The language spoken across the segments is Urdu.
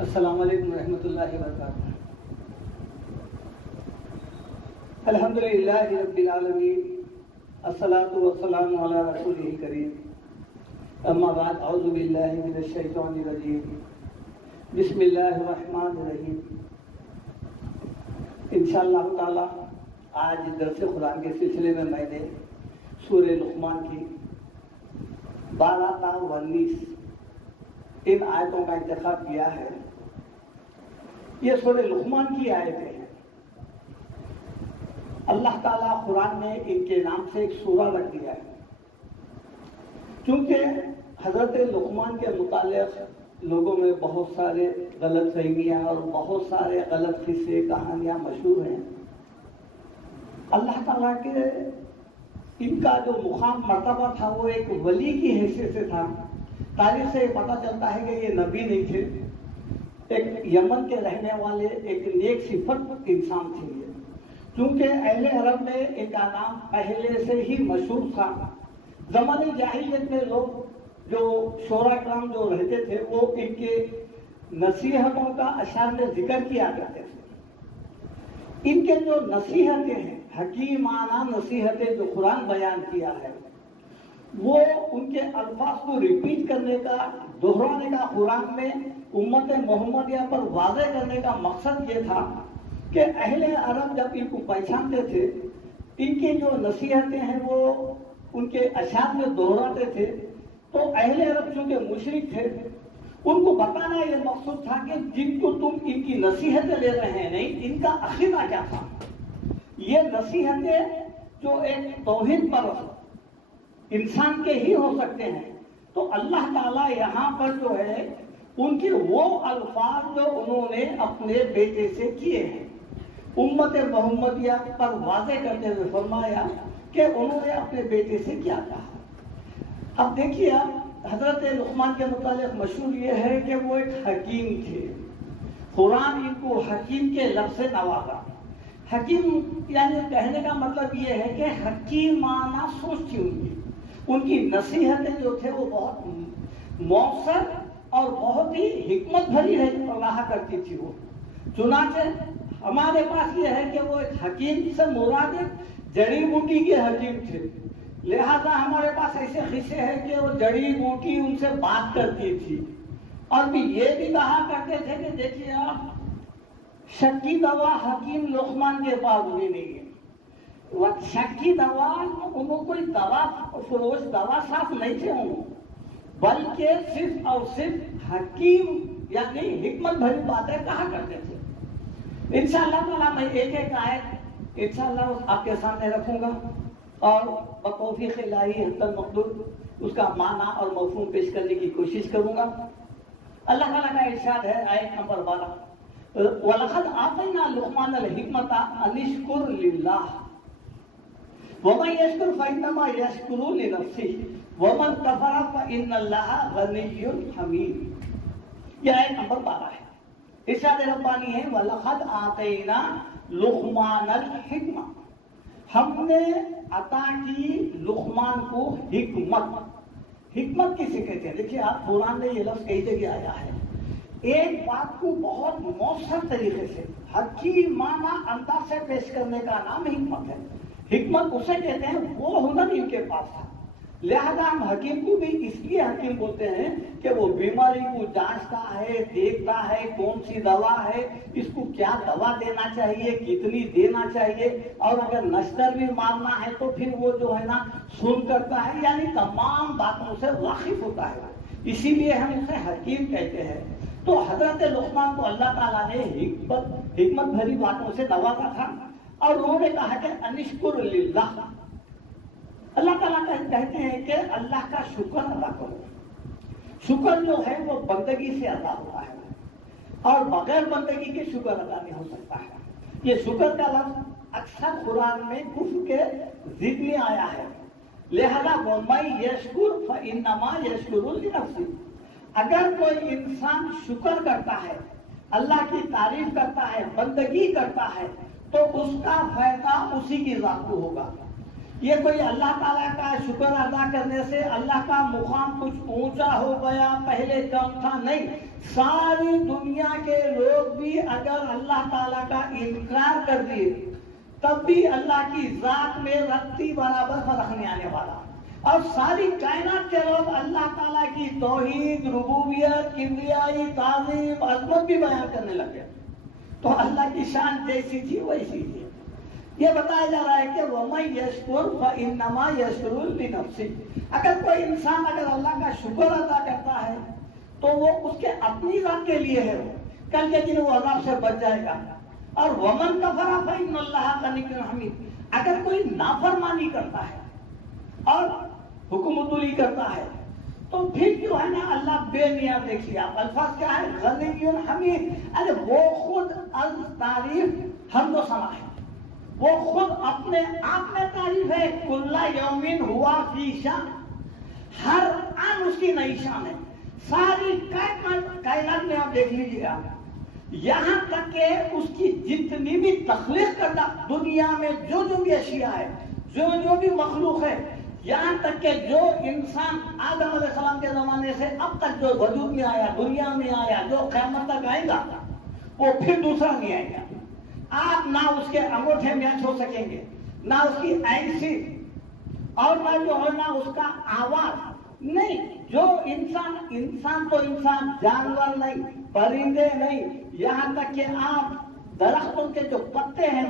السلام علیکم ورحمۃ اللہ وبرکاتہ۔ الحمدللہ رب العالمین، الصلاۃ والسلام علی رسولہ الکریم، اما بعد، اعوذ باللہ من الشیطان الرجیم، بسم اللہ الرحمن الرحیم۔ انشاءاللہ تعالی آج درس قرآن کے سلسلے میں نے سورہ لقمان کی 12 تا 19 ان آیتوں کا انتخاب کیا ہے۔ یہ سورہ لقمان کی آیتیں ہیں۔ اللہ تعالیٰ قرآن نے ان کے نام سے ایک سورہ رکھ دیا ہے، کیونکہ حضرت لقمان کے متعلق لوگوں میں بہت سارے غلط فہمیاں اور بہت سارے غلط قصے کہانیاں مشہور ہیں۔ اللہ تعالیٰ کے ان کا جو مقام مرتبہ تھا وہ ایک ولی کی حیثیت سے تھا۔ تاریخ سے پتہ چلتا ہے کہ یہ نبی نہیں تھے، ایک یمن کے رہنے والے ایک نیک صفت انسان تھے یہ، کیونکہ اہل عرب میں ان کا نام پہلے سے ہی مشہور تھا۔ زمانے جاہلیت میں لوگ جو شورا کرام جو رہتے تھے وہ ان کے نصیحتوں کا اشعار میں ذکر کیا کرتے تھے۔ ان کے جو نصیحتیں ہیں، حکیمانہ نصیحتیں جو قرآن بیان کیا ہے، وہ ان کے الفاظ کو ریپیٹ کرنے کا، دہرانے کا قرآن میں امت محمدیہ پر واضح کرنے کا مقصد یہ تھا کہ اہل عرب جب ان کو پہچانتے تھے، ان کی جو نصیحتیں ہیں وہ ان کے اشعار میں دہراتے تھے، تو اہل عرب چونکہ مشرک تھے، ان کو بتانا یہ مقصود تھا کہ جن کو تم ان کی نصیحتیں لے رہے ہیں ان کا عقیدہ کیا تھا۔ یہ نصیحتیں جو ایک توحید پر انسان کے ہی ہو سکتے ہیں، تو اللہ تعالیٰ یہاں پر جو ہے ان کے وہ الفاظ جو انہوں نے اپنے بیٹے سے کیے ہیں، امت محمدیہ پر واضح کرتے ہوئے فرمایا کہ انہوں نے اپنے بیٹے سے کیا کہا۔ اب دیکھیے، حضرت لقمان کے متعلق مشہور یہ ہے کہ وہ ایک حکیم تھے۔ قرآن ان کو حکیم کے لفظ سے نوازا۔ حکیم یعنی کہنے کا مطلب یہ ہے کہ حکیمانہ سوچ تھی ان کی نصیحتیں جو تھے وہ بہت مؤثر اور بہت ہی حکمت بھری رہا کرتی تھی وہ۔ چنانچہ ہمارے پاس یہ ہے کہ وہ ایک حکیم سے مراد جڑی بوٹی کے حکیم تھے، لہذا ہمارے پاس ایسے قصے ہیں کہ وہ جڑی بوٹی ان سے بات کرتی تھی، اور بھی یہ بھی کہا کرتے تھے کہ دیکھیے آپ، شک کی دوا حکیم لقمان کے پاس بھی نہیں ہے۔ وہ شک کی دوا، انہوں کوئی دوا فروش، دوا صاف نہیں تھے انہوں، بلکہ صرف اور صرف حکیم یعنی حکمت بھری باتیں کہا کرتے تھے۔ انشاءاللہ تعالیٰ میں ایک ایک آیت انشاءاللہ آپ کے سامنے رکھوں گا اور بتوفیق الہی حتی المقدور اس کا معنی اور مفہوم پیش کرنے کی کوشش کروں گا۔ اللہ تعالیٰ کا ارشاد ہے آیت نمبر 12، وَلَقَدْ آتَيْنَا لُقْمَانَ الْحِكْمَةَ أَنِ اشْكُرْ لِلَّهِ وَمَنْ يَشْكُرْ فَإِنَّمَا يَشْكُرُ لِنَفْسِهِ وَمَنْ كَفَرَ فَإِنَّ اللَّهَ غَنِيٌّ حَمِيدٌ۔ یہ آیت نمبر 12 ہے۔ ارشاد ربانی ہے وَلَقَدْ آتَيْنَا لُقْمَانَ الْحِكْمَةَ، ہم نے عطا کی لقمان کو حکمت۔ حکمت کسے کہتے ہیں؟ دیکھیے آپ، قرآن میں یہ لفظ کئی جگہ آیا ہے، ایک بات کو بہت مؤثر طریقے سے حکیمانہ انداز سے پیش کرنے کا نام حکمت ہے۔ حکمت اسے کہتے ہیں وہ ہنر ان کے پاس تھا، لہذا ہم حکیم کو بھی اس لیے حکیم بولتے ہیں کہ وہ بیماری کو جانچتا ہے، دیکھتا ہے کون سی دوا ہے، اس کو کیا دوا دینا چاہیے، کتنی دینا چاہیے، اور اگر نشتر بھی مارنا ہے تو پھر وہ جو ہے نا سن کرتا ہے، یعنی تمام باتوں سے واقف ہوتا ہے، اسی لیے ہم اسے حکیم کہتے ہیں۔ تو حضرت لقمان کو اللہ تعالیٰ نے حکمت بھری باتوں سے نوازا تھا، اور انہوں نے کہا کہ انشکر للہ، اللہ تعالیٰ کہتے ہیں کہ اللہ کا شکر ادا کرو۔ شکر جو ہے وہ بندگی سے ادا ہوتا ہے، اور بغیر بندگی کے شکر ادا نہیں ہو سکتا ہے۔ یہ شکر کا لفظ اکثر قرآن میں کفر کے ضد میں آیا ہے، لہذا وَمَن يَشْكُرْ فَإِنَّمَا يَشْكُرُ لِنَفْسِهِ، اگر کوئی انسان شکر کرتا ہے، اللہ کی تعریف کرتا ہے، بندگی کرتا ہے، تو اس کا فائدہ اسی کی ذات کو ہوگا۔ یہ کوئی اللہ تعالیٰ کا شکر ادا کرنے سے اللہ کا مقام کچھ اونچا ہو گیا، پہلے کم تھا، نہیں. ساری دنیا کے لوگ بھی اگر اللہ تعالیٰ کا انکار کر دیے تب بھی اللہ کی ذات میں رتی برابر فرق نہیں آنے والا. اور ساری کائنات کے لوگ اللہ تعالیٰ کی توحید، ربوبیت، کبریائی، تعظیم، عظمت بھی بیان کرنے لگے. تو اللہ کی شان جیسی تھی ویسی تھی. یہ بتایا جا رہا ہے کہ وَمَن يَشْكُرْ فَإِنَّمَا يَشْكُرُ لِنَفْسِهِ. اگر کوئی انسان اگر اللہ کا شکر ادا کرتا ہے تو وہ اس کے اپنی ذات کے لیے ہے، کل کے دن وہ عذاب سے بچ جائے گا. اور وَمَن كَفَرَ فَإِنَّ اللَّهَ غَنِيٌّ حَمِيدٌ. اگر کوئی نافرمانی کرتا ہے اور حکم عدولی کرتا ہے تو پھر جو ہے نا اللہ بے نیاز. دیکھیے آپ الفاظ کیا ہے، غنی حمید. ارے وہ خود از تعریف حمد و ثنا ہے، وہ خود اپنے آپ میں تعریف ہے. کل یومین ہوا فی شان، ہر آن اس کی نئی شان ہے. ساری کائنات میں آپ دیکھ لیجیے آپ، یہاں تک کہ اس کی جتنی بھی تخلیق کردہ دنیا میں جو بھی اشیاء ہے، جو بھی مخلوق ہے، یہاں تک کہ جو انسان آدم علیہ السلام کے زمانے سے اب تک جو وجود میں آیا، دنیا میں آیا، جو قیامت تک آئے گا، وہ پھر دوسرا نہیں آئے گا. آپ نہ اس کے انگوٹھے میچ ہو سکیں گے، نہ اس کی اینسی، اور نہ جو ہے نا اس کا آواز. نہیں، جو انسان تو انسان، جانور نہیں، پرندے نہیں، یہاں تک کہ آپ درختوں کے جو پتے ہیں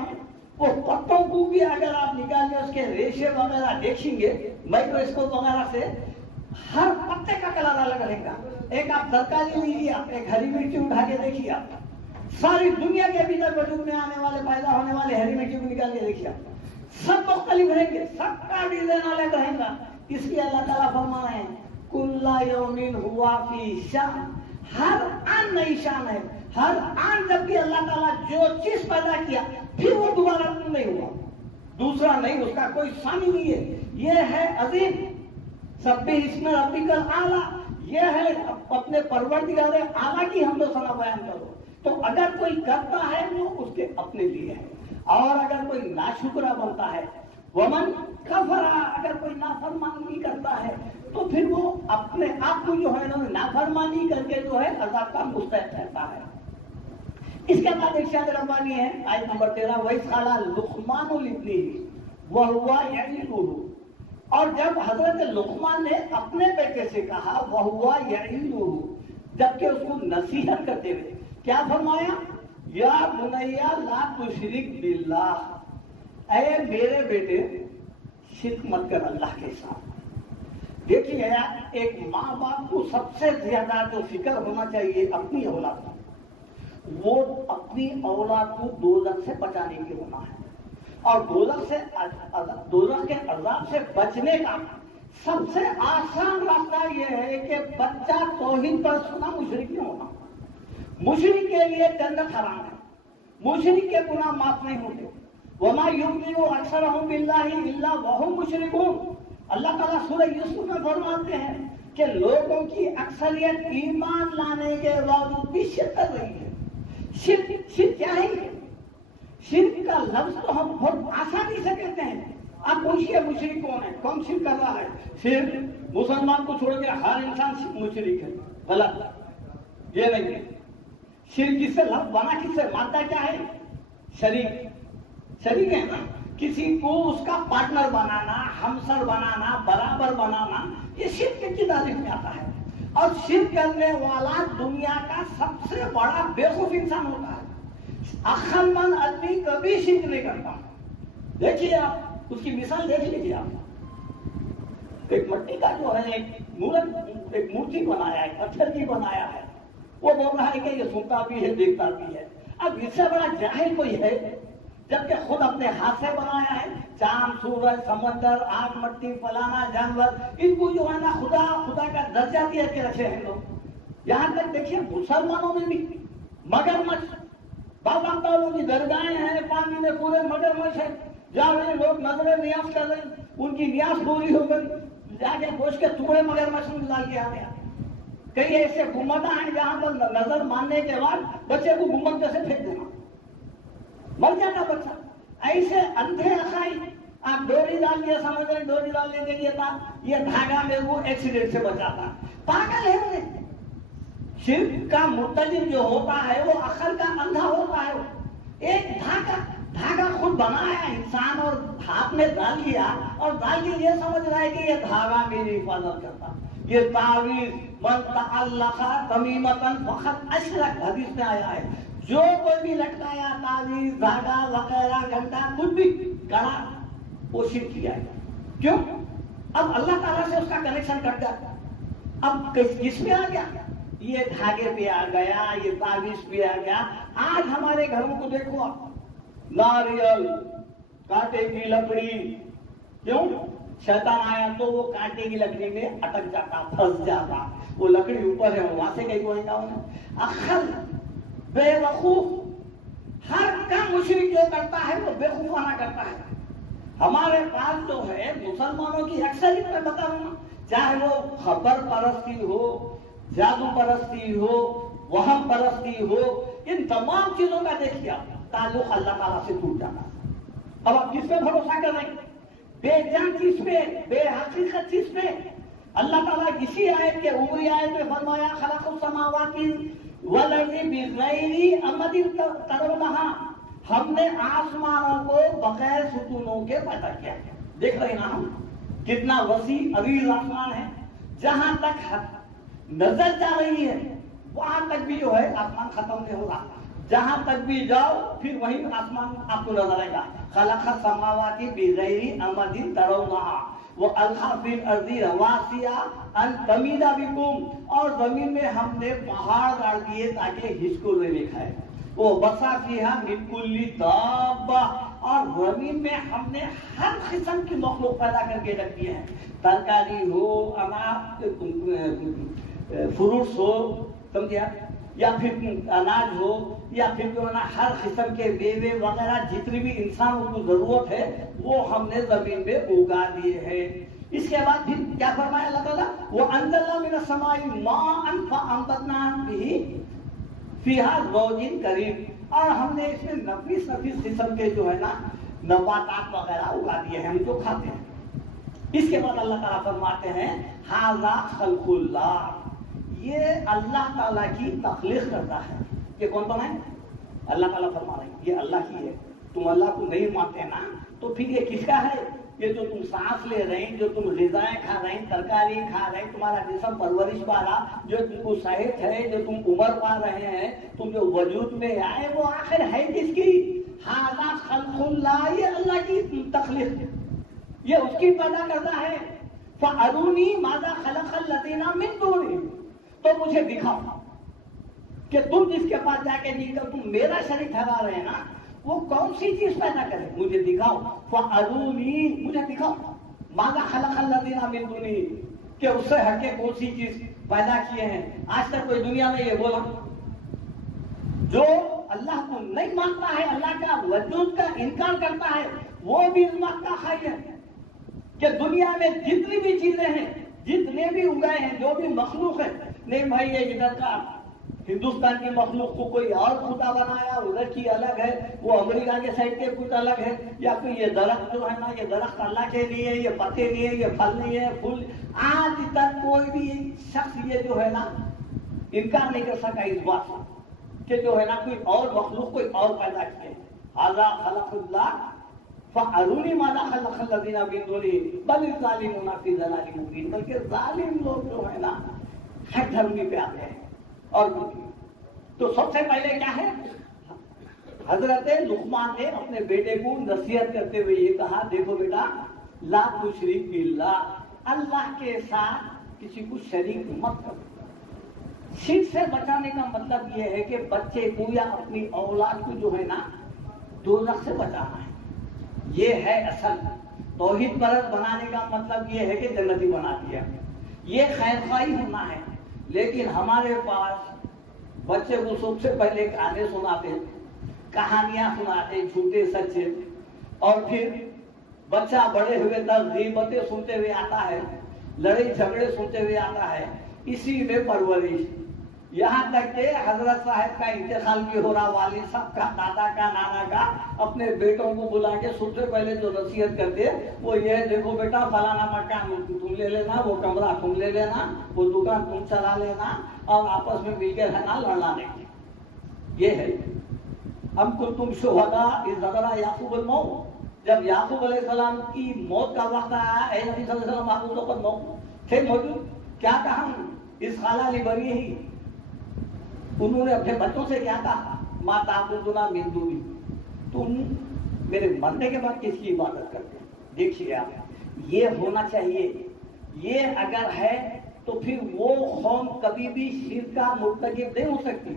وہ پتوں کو بھی اگر آپ نکال کے اس کے ریشے وغیرہ دیکھیں گے مائکروسکوپ وغیرہ سے، ہر پتے کا کلر الگ رہے گا. ایک آپ ترکاری لیجیے، آپ ایک ہری مرچی اٹھا کے دیکھیے، آپ ساری دنیا کے بھیتر وجود میں آنے والے، پیدا ہونے والے ہری مرچی کو نکال کے دیکھیے، سب مختلف رہیں گے، سب کا ڈیزائن الگ رہے گا. اس لیے اللہ تعالیٰ فرما رہے ہیں کل یومین ہوا فی شان، ہر آن نئی شان ہے. ہر آن جب بھی اللہ تعالیٰ جو چیز پیدا کیا پھر وہ دوبارہ نہیں ہوا، دوسرا نہیں، اس کا کوئی ثانی نہیں ہے. یہ ہے عظیم. سبح اسم ربک الاعلی، یہ ہے اپنے پروردگار اعلیٰ کی حمد و ثنا بیان کرو. تو اگر کوئی کرتا ہے وہ اس کے اپنے لیے ہے، اور اگر کوئی ناشکرہ بنتا ہے، ومن کفر، اگر کوئی نافرمانی کرتا ہے تو پھر وہ اپنے آپ کو جو ہے نا نافرمانی کر کے جو ہے عذاب کا مستحق رہتا ہے. اس کے بعد ارشاد ربانی ہے آیت نمبر 13، وَإِذْ قَالَ لُقْمَانُ لِابْنِهِ وَهُوَ يَعِظُهُ. اور جب حضرت لقمان نے اپنے بیٹے سے کہا وَهُوَ يَعِظُهُ، جبکہ اس کو نصیحت کرتے ہوئے کیا فرمایا، یا بنیا لا تشرک باللہ، اے میرے بیٹے شرک مت کر اللہ کے ساتھ. دیکھیے ایک ماں باپ کو سب سے زیادہ جو فکر ہونا چاہیے اپنی اولاد کو، وہ اپنی اولاد کو دوزخ سے بچانے کی ہونا ہے. اور دوزخ کے عذاب سے بچنے کا سب سے آسان راستہ یہ ہے کہ بچہ توحید پر سنا مشرک نہ ہونا. مشرک کے لیے جنت حرام ہے، مشرک کے گناہ معاف نہیں ہوتے. وما یؤمن اکثرهم باللہ الا وهم مشرکون. اللہ تعالیٰ سورہ یوسف میں فرماتے ہیں کہ لوگوں کی اکثریت ایمان لانے کے باوجود بھی شرک کر رہی ہے. شرک کیا ہے؟ شرک کا لفظ تو ہم بہت آسانی سے کہتے ہیں. آپ پوچھئے مشرک کون ہے، کون شرک کر رہا ہے؟ صرف مسلمان کو چھوڑ کے ہر انسان مشرک ہے. غلط، یہ نہیں ہے. شرک کس سے لفظ بنا، کس سے مادہ کیا ہے؟ شریک ہے نا. کسی کو اس کا پارٹنر بنانا، ہمسر بنانا، برابر بنانا، یہ شرک کی تعریف میں آتا ہے. اور شرک کرنے والا دنیا کا سب سے بڑا بیوقوف انسان ہوتا ہے. عقل مند آدمی کبھی شرک نہیں کرتا. دیکھیے آپ اس کی مثال دیکھ لیجیے. آپ ایک مٹی کا جو ہے ایک مورتی بنایا ہے، پتھر کی بنایا ہے، وہ بول رہا ہے کہ یہ سنتا بھی ہے، دیکھتا بھی ہے. اب اس سے بڑا جاہل کوئی ہے جبکہ خود اپنے ہاتھ سے بنایا ہے. چاند، سورج، سمندر، آگ، مٹی، فلانا جانور، ان کو جو ہے نا خدا کا درجہ دیا کے رکھے ہیں لوگ. یہاں تک دیکھیے مسلمانوں میں بھی مگرمچھ، بابا تعالیٰ کی درگاہیں ہیں، پانی میں پورے مگرمچھ ہے، جا رہے لوگ نظر نیاز کر رہے ہیں، ان کی نیاز پوری ہو گئی، جا کے گوشت کے ٹکڑے مگرمچھ میں ڈال کے آ گیا. کئی ایسے گنبدیں ہیں جہاں پر نظر ماننے کے بعد بچے کو گنبد سے پھینک دینا، مر جاتا بچہ. ایسے اندھے عقائد آپ ڈوری ڈال دیا سمجھ رہے ڈوری ڈالنے کے لیے تھا، یہ دھاگا میرے کو ایکسیڈنٹ سے بچاتا، پاگل ہے وہ۔ شرک کا مرتجب جو ہوتا ہے وہ عقل کا اندھا ہوتا ہے۔ ایک دھاگا خود بنایا انسان اور ہاتھ میں ڈال لیا اور ڈال کے یہ سمجھ رہا ہے کہ یہ دھاگا میری حفاظت کرتا، یہ تعویذ من تعلق تمیمتن فقط اشرک، حدیث میں آیا ہے جو کوئی بھی لٹکایا تعویذ دھاگا وغیرہ گھنٹا کچھ بھی گڑا وہ شرک کیا ہے۔ کیوں؟ اب اللہ تعالیٰ سے اس کا کنیکشن کٹ گیا، اب کس پہ آ گیا؟ یہ دھاگے پہ آ گیا، یہ تعویذ پہ آ گیا۔ آج ہمارے گھروں کو دیکھو، ناریل کانٹے کی لکڑی، کیوں؟ شیطان آیا تو وہ کانٹے کی لکڑی میں اٹک جاتا، پھنس جاتا، وہ لکڑی اوپر ہے وہاں سے کہیں کوئی نہ ہونا۔ عقل بے وقوف، ہر کام مشرک جو کرتا ہے وہ بے وقوفانہ کرتا ہے۔ ہمارے پاس جو ہے مسلمانوں کی اکثریت میں بتا رہا ہوں، چاہے وہ خبر پرستی ہو، جادو پرستی ہو، وہم پرستی ہو، ان تمام چیزوں کا دیکھیے تعلق اللہ تعالیٰ سے ٹوٹ جانا۔ اب آپ کس پہ بھروسہ کر رہے ہیں؟ بے جان چیز پہ، بے حقیقت چیز پہ۔ اللہ تعالیٰ کسی آیت کے اوپری آیت میں فرمایا خلق السماوات والارض بغیر عمد ترونہا، ہم نے آسمانوں کو بغیر ستونوں کے پیدا کیا۔ دیکھ رہے نا ہم کتنا وسیع عریض آسمان ہے، جہاں تک نظر جا رہی ہے وہاں تک بھی جو ہے آسمان ختم نہیں ہو رہا، جہاں تک بھی جاؤ پھر وہی آسمان آپ کو نظر آئے گا۔ خلق السماوات بغیر عمد ترونہا وَأَلْقَى فِي الْأَرْضِ رَوَاسِيَ أَن تَمِيدَ بِكُمْ، اور زمین میں ہم نے پہاڑ ڈال دیے تاکہ ہچکو نہ دکھائے۔ وَبَثَّ فِيهَا مِن كُلِّ دَابَّةٍ، اور زمین میں ہم نے ہر قسم کی مخلوق پیدا کر کے رکھ دیے ہیں، ترکاری ہو، فروٹس ہو، سمجھا، یا پھر اناج ہو، یا پھر جو ہے نا ہر قسم کے میوے وغیرہ جتنی بھی انسانوں کو ضرورت ہے وہ ہم نے زمین میں اگا دیے ہیں۔ اس کے بعد پھر کیا فرمایا اللہ تعالیٰ؟ وَأَنزَلْنَا مِنَ السَّمَاءِ مَاءً فَأَنبَتْنَا بِهِ فِيهَا زَوْجٍ كَرِيمٍ، اور ہم نے اس میں نفیس قسم کے جو ہے نا نباتات وغیرہ اگا دیے ہیں، ہم جو کھاتے ہیں۔ اس کے بعد اللہ تعالیٰ فرماتے ہیں ھذا خلق اللہ، یہ اللہ تعالیٰ کی تخلیق کرتا ہے۔ یہ کون بنائے؟ اللہ تعالیٰ فرما رہے ہیں یہ اللہ کی ہے۔ تم اللہ کو نہیں مانتے نا تو پھر یہ کس کا ہے؟ یہ جو تم سانس لے رہے ہیں، جو تم غذائیں کھا رہے ہیں، ترکاری کھا رہے ہیں، تمہارا جسم پرورش پا رہا، جو تم کو صحت ہے، جو تم عمر پا رہے ہیں، تم جو وجود میں آئے، وہ آخر ہے کس کی؟ ھذا خلق اللہ، یہ اللہ کی تخلیق ہے، یہ اس کی پیدا کرتا ہے۔ فَأَرُونِي مَاذَا خَلَقَ الَّذِينَ مِن دُونِهِ، تو مجھے دکھاؤ کہ تم جس کے پاس جا کے تم میرا شریک ٹھہرا رہے ہیں نا وہ کون سی چیز پیدا کرے، مجھے دکھاؤ۔ فَأَرُونِي، مجھے دکھاؤ، مَاذَا خَلَقَ الَّذِينَ مِن دُونِهِ، کہ اس سے ہٹ کے کون سی چیز پیدا کیے ہیں۔ آج تک کوئی دنیا میں یہ بولا؟ جو اللہ کو نہیں مانتا ہے، اللہ کا وجود کا انکار کرتا ہے، وہ بھی اس بات کا خواہش ہے کہ دنیا میں جتنی بھی چیزیں ہیں، جتنے بھی اگائے ہیں، جو بھی مخلوق ہے، نہیں بھائی یہ ادھر کا ہندوستان کی مخلوق کو کوئی اور خدا بنایا، ادھر کی الگ ہے، وہ امریکہ کے سائڈ کے کچھ الگ ہے، یا پھر یہ درخت جو ہے نا یہ درخت اللہ کے لیے، یہ پتے نہیں ہے، یہ پھل نہیں ہے، پھول۔ آج تک کوئی بھی شخص یہ جو ہے نا انکار نہیں کر سکا اس بات کہ جو ہے نا کوئی اور مخلوق کوئی اور پیدا کیے۔ ھذا خلق اللہ فَأَرُونِي مَاذَا خَلَقَ الَّذِينَ مِن دُونِهِ بَلِ الظَّالِمُونَ فِي ضَلَالٍ مُبِينٍ، بلکہ ظالم لوگ جو ہے نا ہر دھرمی پہ آتے ہیں۔ اور تو سب سے پہلے کیا ہے؟ حضرت لقمان نے اپنے بیٹے کو نصیحت کرتے ہوئے یہ کہا، دیکھو بیٹا، لا تشرک باللہ، اللہ کے ساتھ کسی کو شریک مت کرو۔ شرک سے بچانے کا مطلب یہ ہے کہ بچے کو یا اپنی اولاد کو جو ہے نا دوزخ سے بچانا ہے، یہ ہے اصل۔ توحید پرست بنانے کا مطلب یہ ہے کہ جنتی بنا دیا، یہ خیر خواہی ہونا ہے۔ لیکن ہمارے پاس بچے کو سب سے پہلے گانے سناتے، کہانیاں سناتے جھوٹے سچے، اور پھر بچہ بڑے ہوئے تک غیبتیں سنتے ہوئے آتا ہے، لڑائی جھگڑے سنتے ہوئے آتا ہے، اسی میں پرورش۔ یہاں تک کہ حضرت صاحب کا انتقال بھی ہو رہا، والد صاحب کا، دادا کا، نانا کا، اپنے بیٹوں کو بلا کے سب سے پہلے جو نصیحت کرتے وہ یہ ہے، دیکھو بیٹا فلانا مکان تم لے لینا، وہ کمرہ تم لے لینا، وہ دکان تم چلا لینا، اور آپس میں مل کے رہنا، لڑنا نہیں۔ یہ ہے ہم کو تم شہداء اذ حضر یعقوب الموت، جب یعقوب علیہ السلام کی موت کا وقت آیا، اے نبی صلی اللہ علیہ وسلم آپ اس وقت موت تھے موجود، کیا کہا اس خالہ لبری ہی، انہوں نے اپنے بچوں سے کیا کہا، ما تعبدون من دونی، تم میرے مرنے کے بعد کس کی عبادت کرتے ہیں؟ دیکھیے آپ، یہ ہونا چاہیے، یہ اگر ہے تو پھر وہ قوم کبھی بھی شرک کا مرتکب نہیں ہو سکتی۔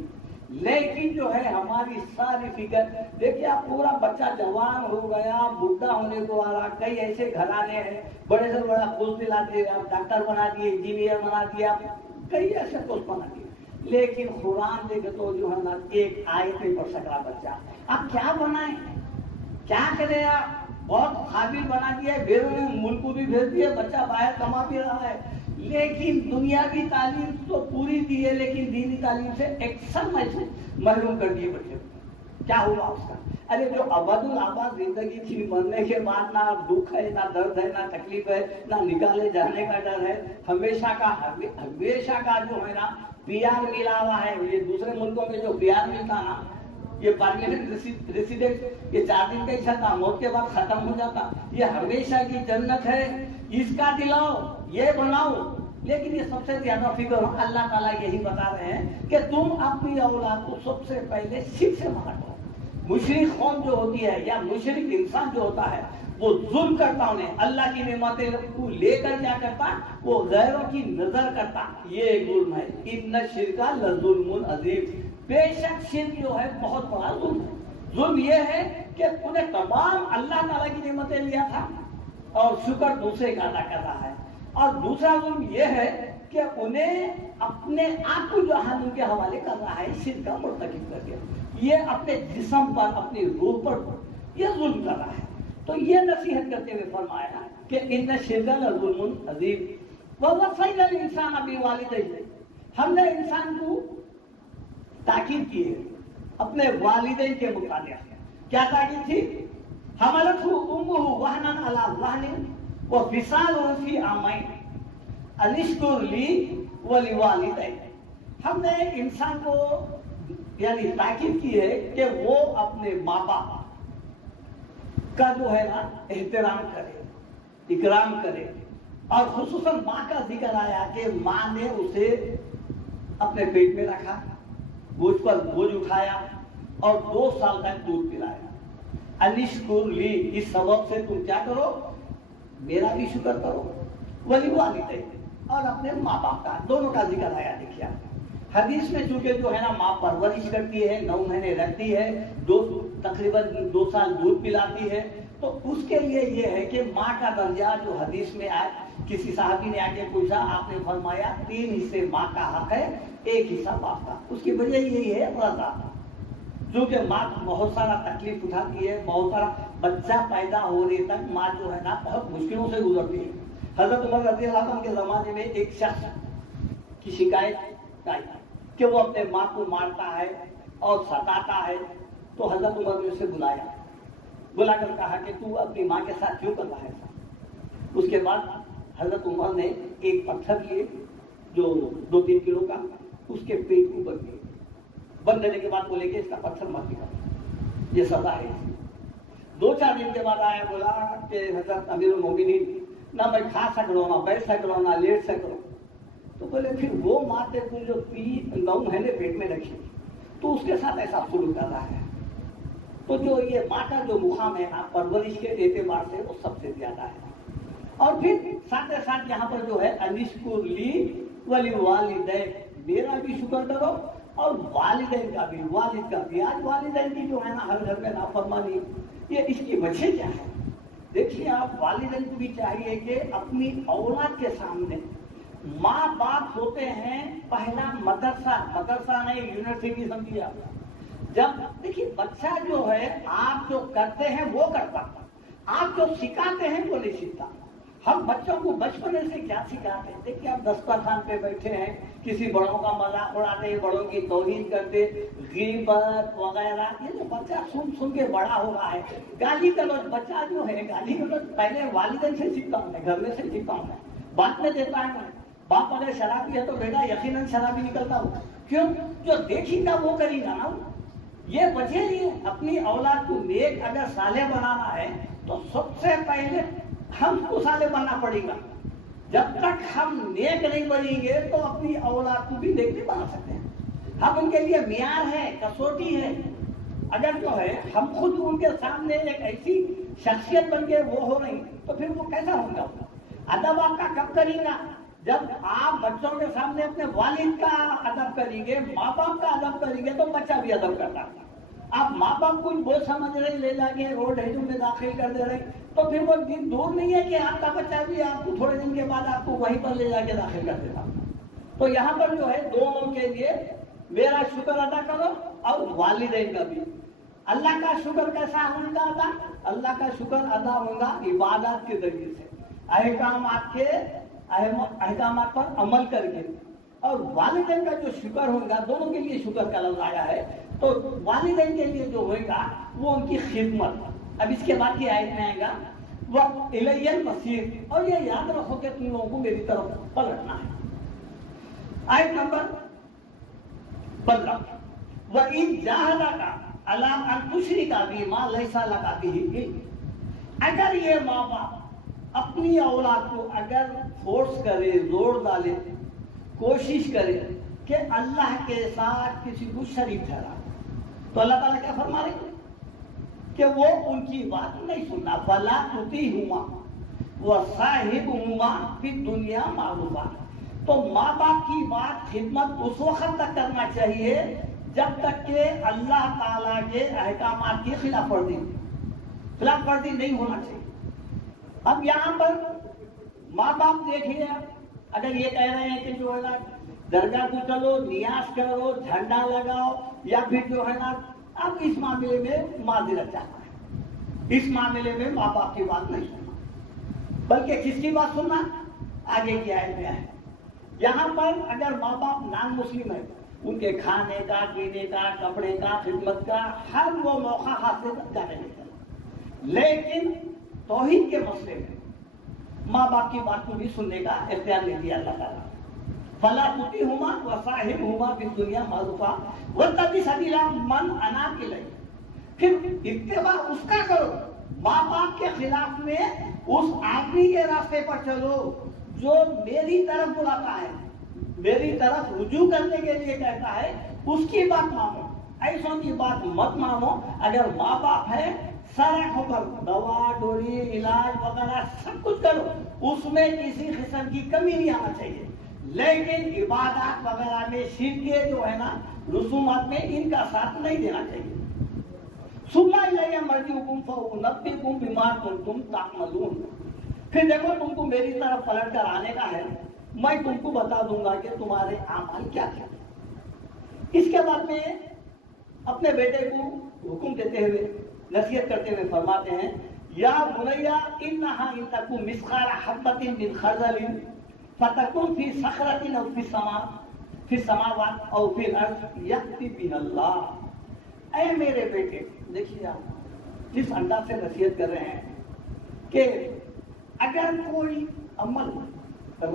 لیکن جو ہے ہماری ساری فکر، دیکھیے آپ پورا بچہ جوان ہو گیا، بڈھا ہونے کو آ رہا، کئی ایسے گھرانے ہیں بڑے سے بڑا پوسٹ دلا دیے، آپ ڈاکٹر بنا دیے، انجینئر بنا دیا، کئی ایسے پوسٹ بنا دیے، لیکن قرآن دیکھے تو جو ہے نا ایک آیت نہیں پڑھ سک رہا بچہ، آپ کیا بنائیں، کیا کرے آپ؟ بہت قابل بنا دیا ہے، بیرون ملک کو بھی بھیج دیا، بچہ باہر کما بھی رہا ہے، لیکن دنیاوی تعلیم تو پوری دی ہے، لیکن دینی تعلیم سے اکثر محروم کر دیے بچے۔ کیا ہوا اس کا؟ ارے جو ابد الآباد زندگی تھی، مرنے کے بعد نہ دکھ ہے، نہ درد ہے، نہ تکلیف ہے، نہ نکالے جانے کا ڈر ہے، ہمیشہ کا جو ہے نا پی آر ملا ہوا ہے، یہ دوسرے ملکوں میں جو پی آر ملتا نا، یہ پرماننٹ ریسیڈنٹ، یہ 4 دن کا ہی تھا، موت کے بعد ختم ہو جاتا، یہ ہمیشہ کی جنت ہے، اس کا دلاؤ، یہ بناؤ۔ لیکن یہ سب سے زیادہ فکر اللہ تعالیٰ یہی بتا رہے ہیں کہ تم اپنی اولاد کو سب سے پہلے شرک سے منع کرو۔ مشرک قوم جو ہوتی ہے یا مشرک انسان جو ہوتا ہے وہ ظلم کرتا، انہیں اللہ کی نعمتیں کو لے کر کیا کرتا، وہ غیروں کی نظر کرتا، یہ ظلم ہے۔ ان الشرک لظلم عظیم، بے شک شرک جو ہے بہت بڑا ظلم ہے۔ ظلم یہ ہے کہ انہیں تمام اللہ تعالیٰ کی نعمتیں لیا تھا اور شکر دوسرے کا ادا کر رہا ہے، اور دوسرا ظلم یہ ہے کہ انہیں اپنے آپ کو جہنم کے حوالے کر رہا ہے، شرک کا مرتکب کر کے، یہ اپنے جسم پر، اپنی روح پر یہ ظلم کر رہا ہے۔ تو یہ نصیحت کرتے ہوئے فرمایا کہ ان الشرک لظلم عظیم ووصینا الانسان بوالدیہ، ہم نے انسان کو تاکید کی ہے اپنے والدین کے متعلق۔ کیا تاکید تھی؟ حملته امه وهنا على وهن وفصاله في عامين ان اشکر لی ولوالدیک، ہم نے انسان کو یعنی تاکید کی ہے کہ وہ اپنے ماں باپ کا جو ہے نا احترام کرے، اکرام کرے، اور خصوصاً ماں کا ذکر آیا کہ ماں نے اسے اپنے پیٹ میں رکھا، بوجھ پر بوجھ اٹھایا اور 2 سال تک دودھ پلایا۔ انشکر لی، اس سبب سے تم کیا کرو، میرا بھی شکر کرو، ولوالدیک، اور اپنے ماں باپ کا، دونوں کا ذکر آیا۔ دیکھیے حدیث میں چونکہ جو ہے نا ماں پرورش کرتی ہے، 9 مہینے رکھتی ہے، تقریباً 2 سال دودھ پلاتی ہے، تو اس کے لیے یہ ہے کہ ماں کا درجہ جو حدیث میں آئے، کسی صحابی نے آگے پوچھا، آپ نے فرمایا 3 حصے ماں کا حق ہے، 1 حصہ باپ کا۔ اس کی وجہ یہی ہے رضا، کیونکہ ماں بہت سارا تکلیف اٹھاتی ہے، بہت سارا بچہ پیدا ہونے تک ماں جو ہے نا بہت مشکلوں سے گزرتی ہے۔ حضرت عمر رضی اللہ عنہ کے زمانے میں ایک شخص کی شکایت آئی کہ وہ اپنے ماں کو مارتا ہے اور ستاتا ہے، تو حضرت عمر نے اسے بلا کر کہا کہ تو اپنی ماں کے ساتھ کیوں کر رہا ہے؟ اس کے بعد حضرت عمر نے ایک پتھر لیے جو 2-3 کلو کا، اس کے پیٹ کو بند کیا، بند دینے کے بعد بولے کہ اس کا پتھر مت نکال، یہ سزا ہے۔ 2-4 دن کے بعد آیا، بولا کہ حضرت امیر المومنین، نہ میں کھا سک رہا ہوں، نہ بیٹھ سک رہا ہوں، نہ لیٹ سک رہا ہوں۔ تو بولے پھر وہ ماں کو جو 9 مہینے پیٹ میں رکھی تو اس کے ساتھ ایسا سلوک کر رہا ہے، تو جو یہ ماں کا جو مقام ہے نا پرورش کے اعتبار سے وہ سب سے زیادہ ہے۔ اور پھر ساتھ ساتھ یہاں پر جو ہے انشکر لی ولوالدیک، میرا بھی شکر کرو اور والدین کا بھی، والد کا بھی۔ آج والدین کی جو ہے نا ہر گھر میں نافرمانی، یہ اس کی وجہ کیا ہے؟ دیکھیے آپ، والدین کو بھی چاہیے کہ اپنی اولاد کے سامنے، ماں باپ ہوتے ہیں پہلا مدرسہ نہیں یونیورسٹی سمجھیے آپ۔ جب دیکھیے بچہ جو ہے آپ جو کرتے ہیں وہ کرتا، آپ جو سکھاتے ہیں وہ نہیں سیکھتا۔ ہم بچوں کو بچپنے سے کیا سکھاتے ہیں؟ دیکھیے آپ دسترخوان پہ بیٹھے ہیں، کسی بڑوں کا مذاق اڑاتے، بڑوں کی توہین کرتے، غیبت وغیرہ، یہ جو بچہ سن سن کے بڑا ہو رہا ہے. گالی گلوچ بچہ جو ہے، گالی گلوچ پہلے والدین سے سیکھتا ہوں میں، گھر میں سے سیکھتا ہوں میں، بعد میں دیتا ہے میں. باپ اگر شرابی ہے تو بیٹا یقیناً شرابی نکلتا ہو. کیوں؟ جو دیکھیں گا وہ کرے گا نا. یہ وجہ نہیں. اپنی اولاد کو نیک اگر صالح بنانا ہے تو سب سے پہلے ہم کو صالح بننا پڑے گا. جب تک ہم نیک نہیں بنیں گے تو اپنی اولاد کو بھی نیک نہیں بنا سکتے ہیں. ہم ان کے لیے معیار ہے، کسوٹی ہے. اگر جو ہے ہم خود ان کے سامنے ایک ایسی شخصیت بن کے وہ ہو رہی تو پھر وہ کیسا ہوگا؟ ادب آپ کا کب کریں گا؟ جب آپ بچوں کے سامنے اپنے والد کا ادب کریں گے، ماں باپ کا ادب کریں گے تو بچہ بھی ادب کرتا ہے. آپ ماں باپ کو بہت سمجھ رہے، لے جا کے روڈ ہیجو میں داخل کر دے رہے، تو پھر وہ دن دور نہیں ہے کہ آپ کا بچہ بھی آپ کو تھوڑے دن کے بعد آپ کو وہیں پر لے جا کے داخل کر دیتا. تو یہاں پر جو ہے دونوں کے لیے میرا شکر ادا کرو اور والدین کا بھی. اللہ کا شکر کیسا ہوگا ادا؟ اللہ کا شکر ادا ہوگا عبادات کے ذریعے سے، احکامات پر عمل کر کے. اور والدین کا جو شکر ہوگا، دونوں کے لیے شکر کا لفظ آیا ہے، تو والدین کے لیے جو ہوگا وہ ان کی خدمت. اب اس کے بعد کی آیت میں آئے گا وہ الی المصیر، اور یہ یاد رکھو کہ تم لوگوں کو میری طرف پلٹنا ہے. آیت نمبر 15 وَإِن جَاهَدَاكَ عَلَىٰ أَن تُشْرِكَ بِي مَا لَيْسَ لَكَ بِهِ عِلْمٌ. اگر یہ ماں باپ اپنی اولاد کو اگر فورس کرے، زور ڈالے، کوشش کرے کہ اللہ کے ساتھ کسی کو شریک ٹھہرا، تو اللہ تعالیٰ کیا فرما رہے ہیں کہ وہ ان کی بات نہیں سننا. فَلَا تُطِعْهُمَا وَصَاحِبْهُمَا فِي الدُّنْيَا مَعْرُوفًا. تو ماں باپ کی بات خدمت اس وقت تک کرنا چاہیے جب تک کہ اللہ تعالیٰ کے احکامات کی خلاف ورزی نہیں ہونا چاہیے. اب یہاں پر ماں باپ دیکھیے، اگر یہ کہہ رہے ہیں کہ جو ہے نا درگاہ کو چلو، نیاز کرو، جھنڈا لگاؤ، یا پھر جو ہے نا اب اس معاملے میں معذرت چاہتا ہے، اس معاملے میں ماں باپ کی بات نہیں سننا، بلکہ کس کی بات سننا؟ آگے کی آیت میں ہے. یہاں پر اگر ماں باپ نان مسلم ہے، ان کے کھانے کا، پینے کا، کپڑے کا، خدمت کا ہر وہ موقع حاصل جانے دیتا. لیکن توحید کے مسئلے میں ماں باپ کی بات کو بھی سننے کا اختیار نہیں دیا اللہ تعالیٰ. فَلَا تُطِعْهُمَا وَصَاحِبْهُمَا فِي الدُّنْيَا مَعْرُوفًا وَاتَّبِعْ سَبِيلَ مَنْ أَنَابَ إِلَيَّ. پھر اتباع اس کا کرو، ماں باپ کے خلاف میں اس آدمی کے راستے پر چلو جو میری طرف بلاتا ہے، میری طرف رجوع کرنے کے لیے کہتا ہے، اس کی بات مانو، ایسوں کی بات مت مانو. اگر ماں باپ ہے سارا پر دوا ڈوری علاج وغیرہ سب کچھ کرو، اس میں کسی قسم کی کمی نہیں آنا چاہیے. لیکن عبادات وغیرہ میں شرک کے جو ہے نا رسومات میں ان کا ساتھ نہیں دینا چاہیے. ثُمَّ إِلَيَّ مَرْجِعُكُمْ فَأُنَبِّئُكُم بِمَا كُنتُمْ تَعْمَلُونَ. پھر دیکھو تم کو میری طرف پلٹ کر آنے کا ہے، میں تم کو بتا دوں گا کہ تمہارے اعمال کیا کیا. اس کے بعد میں اپنے بیٹے کو حکم دیتے ہوئے، نصیحت کرتے ہوئے فرماتے ہیں یا بنیا انہا ان تکو مثقال حبۃ من خردل فتکن فی صخرۃ او فی السماوات او فی الارض یأتی بها اللہ. اے میرے بیٹے، دیکھیے آپ جس انداز سے نصیحت کر رہے ہیں کہ اگر کوئی عمل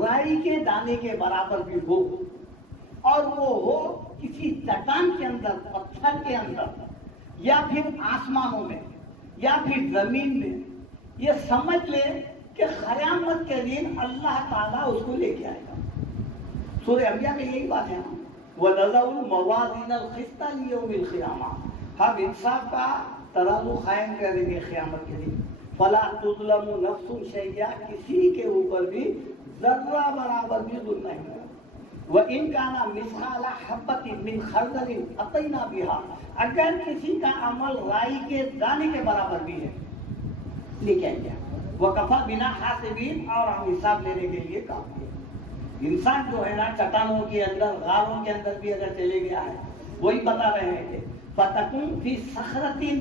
رائی کے دانے کے برابر بھی ہو اور وہ ہو کسی چٹان کے اندر، پتھر کے اندر، یا پھر آسمانوں میں، یا پھر زمین میں، یہ سمجھ لے کہ قیامت کے دن اللہ تعالیٰ اس کو لے کے آئے گا. سورہ انبیاء میں یہی بات ہے، وَنَضَعُ الْمَوَازِينَ الْقِسْطَ لِيَوْمِ الْقِيَامَةِ. ہم انصاف کا ترازو قائم کریں گے قیامت کے دن. فَلَا تُظْلَمُ نَفْسٌ شَيْئًا. کسی کے اوپر بھی ذرہ برابر بھی ظلم نہیں ہوگا. وَإِن كَانَ مِثْقَالَ حَبَّةٍ مِّنْ خَرْدَلٍ أَتَيْنَا بِهَا. اگر کسی کا عمل رائی کے دانے کے برابر بھی ہے لے کے آئیں گے. وَكَفَىٰ بِنَا حَاسِبِينَ. اور ہم حساب لینے کے لیے کافی ہے. انسان جو ہے نا چٹانوں کے اندر، غاروں کے اندر بھی اگر چلے گیا ہے، وہی بتا رہے ہیں کہ فَتَكُن فِي صَخْرَةٍ.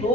2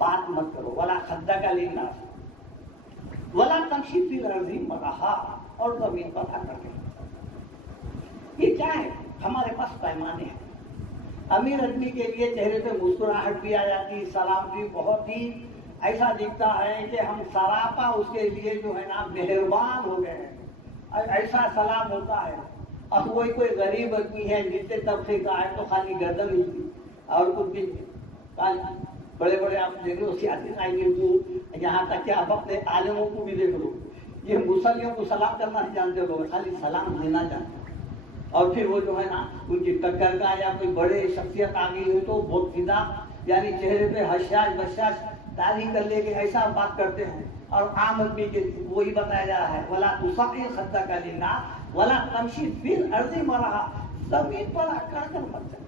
بات مت کرو، ولا خدک للناس ولا تمشی فی الارض مرحا، اور زمین پر اکڑ کے۔ یہ کیا ہے؟ ہمارے پاس پیمانے ہیں۔ امیر آدمی کے لیے چہرے پہ مسکراہٹ بھی آ جاتی، سلام بھی بہت ہی ایسا دکھتا ہے کہ ہم سراپا اس کے لیے جو ہے نا مہربان ہو گئے ہیں، ایسا سلام ہوتا ہے۔ اور کوئی غریب آدمی ہے نچلے طبقے کا ہے تو خالی گردن ہلتی اور کچھ بھی نہیں۔ بڑے بڑے آپ دیکھ لو سیاسی قائدین کو، یہاں تک کہ آپ اپنے عالموں کو بھی دیکھ لو، یہ مسلمانوں کو سلام کرنا نہیں جانتے لوگ، خالی سلام دینا جانتے۔ اور پھر وہ جو ہے نا ان کی ٹکر کا یا کوئی بڑے شخصیت آ گئی ہو تو بہت فضا، یعنی چہرے پہ حشاش بشاش تعریف کر لے کے ایسا بات کرتے ہیں۔ اور عام آدمی کے وہی بتایا جا رہا ہے، ولا تصغر خدک للناس ولا تمشی فی الارض مرحا، زمین پر اکڑ کر مت چل۔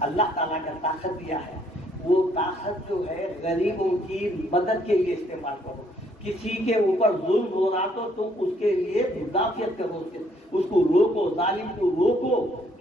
اللہ تعالیٰ کا طاقت دیا ہے، وہ طاقت جو ہے غریبوں کی مدد کے لیے استعمال کرو۔ کسی کے اوپر ظلم ہو رہا تو تم اس کے لیے مدافعت کرو، اس کو روکو، ظالم کو روکو۔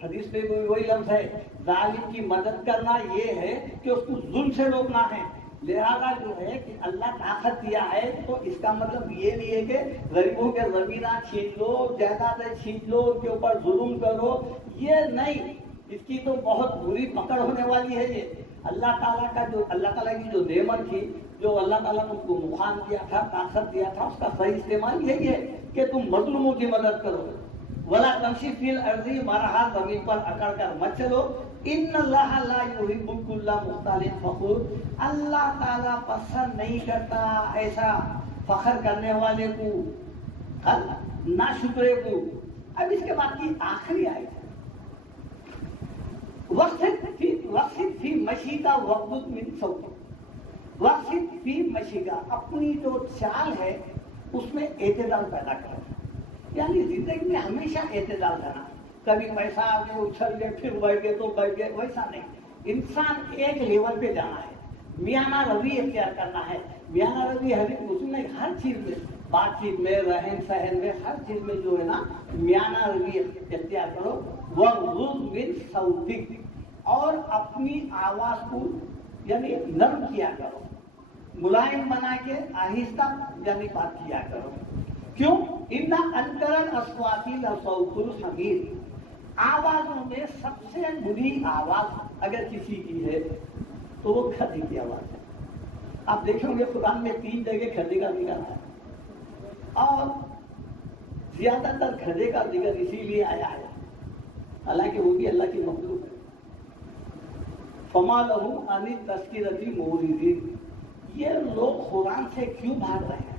حدیث میں وہی لفظ ہے، ظالم کی مدد کرنا یہ ہے کہ اس کو ظلم سے روکنا ہے۔ لہذا جو ہے کہ اللہ طاقت دیا ہے تو اس کا مطلب یہ نہیں ہے کہ غریبوں کے زمینہ چھین لو، جائیدادیں چھین لو، ان کے اوپر ظلم کرو، یہ نہیں۔ اس کی تو بہت بری پکڑ ہونے والی ہے۔ یہ اللہ تعالیٰ کا جو اللہ تعالیٰ کی جو نعمت تھی، جو اللہ تعالیٰ نے کو مقام دیا تھا، طاقت دیا تھا، اس کا صحیح استعمال یہی ہے کہ تم مظلوموں کی مدد کرو۔ ولا تمشی فی الارض مرحا، زمین پر اکڑ کر مت چلو۔ ان اللہ لا یحب کل مختال فخور، اللہ تعالیٰ پسند نہیں کرتا ایسا فخر کرنے والے کو، ناشکرے کو۔ اب اس کے بعد کی آخری آیت ہے، وقت فی مشیکا وغضض من صوتک، وقت فی مشیکا، اپنی جو چال ہے اس میں اعتدال پیدا کرنا، یعنی زندگی میں ہمیشہ اعتدال کرنا۔ کبھی پیسہ آگے اچھل گئے پھر بیٹھ گئے تو بیٹھ گئے، ویسا نہیں۔ انسان ایک لیول پہ جانا ہے، میانہ روی اختیار کرنا ہے۔ میانہ روی ہر ایک مسلم نے ہر چیز میں، بات چیت میں، رہن سہن میں، ہر چیز میں جو ہے نا میانہ روی اختیار کرو۔ وغضض من صوتک، اور اپنی آواز کو یعنی نرم کیا کرو، ملائم بنا کے آہستہ یعنی بات کیا کرو۔ کیوں؟ ان انکر الاصوات لصوت الحمیر، آوازوں میں سب سے بری آواز اگر کسی کی ہے تو وہ کھدے کی آواز ہے۔ آپ دیکھیں گے قرآن میں 3 جگہ کھدے کا ذکر ہے، اور زیادہ تر کھدے کا ذکر اسی لیے آیا ہے، حالانکہ وہ بھی اللہ کی مخلوق ہے۔ فما لهم عن التذکرۃ معرضین، یہ لوگ قرآن سے کیوں بھاگ رہے ہیں،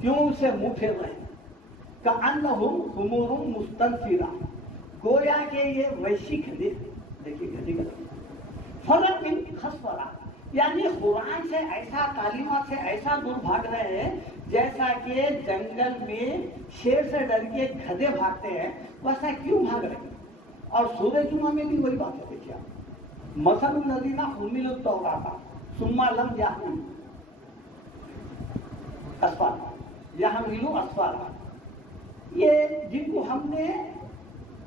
کیوں اسے منہ پھیر رہے ہیں؟ کأنہم حمر مستنفرہ، گویا کہ یہ وحشی کھدے، دیکھیے کھدے کا فرق من خسفرہ، یعنی قرآن سے ایسا، تعلیمات سے ایسا دور بھاگ رہے ہیں جیسا کہ جنگل میں شیر سے ڈر کے گدھے بھاگتے ہیں، ویسا کیوں بھاگ رہے ہیں؟ اور سورہ جمعہ میں بھی وہی بات ہے۔ دیکھیے مثل الذین حملوا التوراۃ ثم لم یحملوا اسفارا، یہ جن کو ہم نے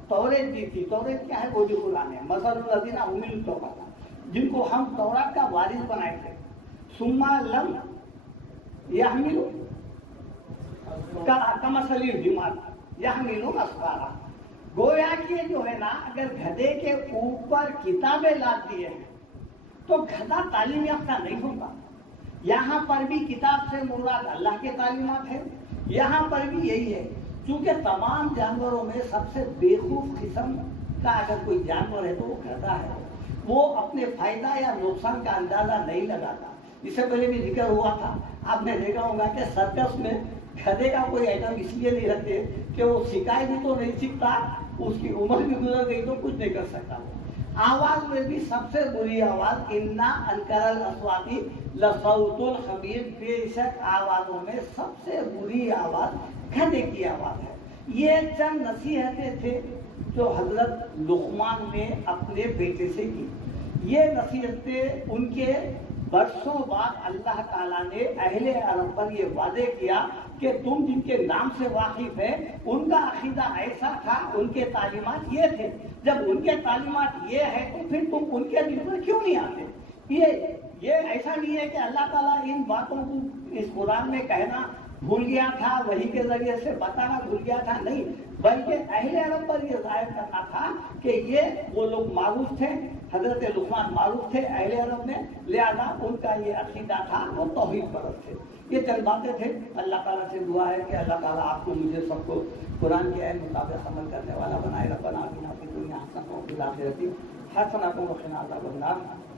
توریت دی تھی، توریت کیا ہے؟ وہ بھی قرآن ہے۔ مثل الذین حملوا التوراۃ، جن کو ہم تورات کا وارث بنائے تھے، ثم لم یحملوا کمثل الحمار یحملوا اسفارا، گویا کہ جو ہے نا اگر گدھے کے اوپر کتابیں لاد دیے ہیں تو گدھا تعلیم یافتہ نہیں ہوتا۔ یہاں پر بھی کتاب سے مراد اللہ کے تعلیمات ہے، یہاں پر بھی یہی ہے۔ چونکہ تمام جانوروں میں سب سے بےخوف قسم کا اگر کوئی جانور ہے تو وہ گدھا ہے، وہ اپنے فائدہ یا نقصان کا اندازہ نہیں لگاتا۔ اس سے پہلے بھی ذکر ہوا تھا، آپ نے دیکھا ہوگا کہ سرکس میں گدھے کا کوئی آئٹم اس لیے نہیں رکھتے کہ وہ سکھائی بھی تو نہیں سیکھتا، اس کی عمر بھی گزر گئی تو کچھ نہیں کر سکتا۔ آواز میں بھی سب سے بری آواز انا انکر الاصوات لصوت الحمیر، بے شک آوازوں میں سب سے بری آواز گدھے کی آواز ہے۔ یہ چند نصیحتیں تھے جو حضرت لقمان نے اپنے بیٹے سے کی۔ یہ نصیحتیں ان کے برسوں بعد اللہ تعالیٰ نے اہل عرب پر یہ وعدے کیا کہ تم جن کے نام سے واقف ہے ان کا عقیدہ ایسا تھا، ان کے تعلیمات یہ تھے۔ جب ان کے تعلیمات یہ ہے تو پھر تم ان کے دل پر کیوں نہیں آتے؟ یہ ایسا نہیں ہے کہ اللہ تعالیٰ ان باتوں کو اس قرآن میں کہنا بھول گیا تھا، وہی کے ذریعے سے بتانا بھول گیا تھا، نہیں، بلکہ اہل عرب پر یہ ظاہر کرنا تھا کہ یہ وہ لوگ معروف تھے، حضرت لقمان معروف تھے اہل عرب میں، لہذا ان کا یہ عقیدہ تھا، وہ توحید پرست تھے۔ یہ چند باتیں تھے۔ اللہ تعالیٰ سے دعا ہے کہ اللہ تعالیٰ آپ کو مجھے سب کو قرآن کے عین مطابق عمل کرنے والا بنائے۔ ربنا آتنا فی الدنیا حسنۃ وفی الآخرۃ حسنۃ وقنا عذاب النار۔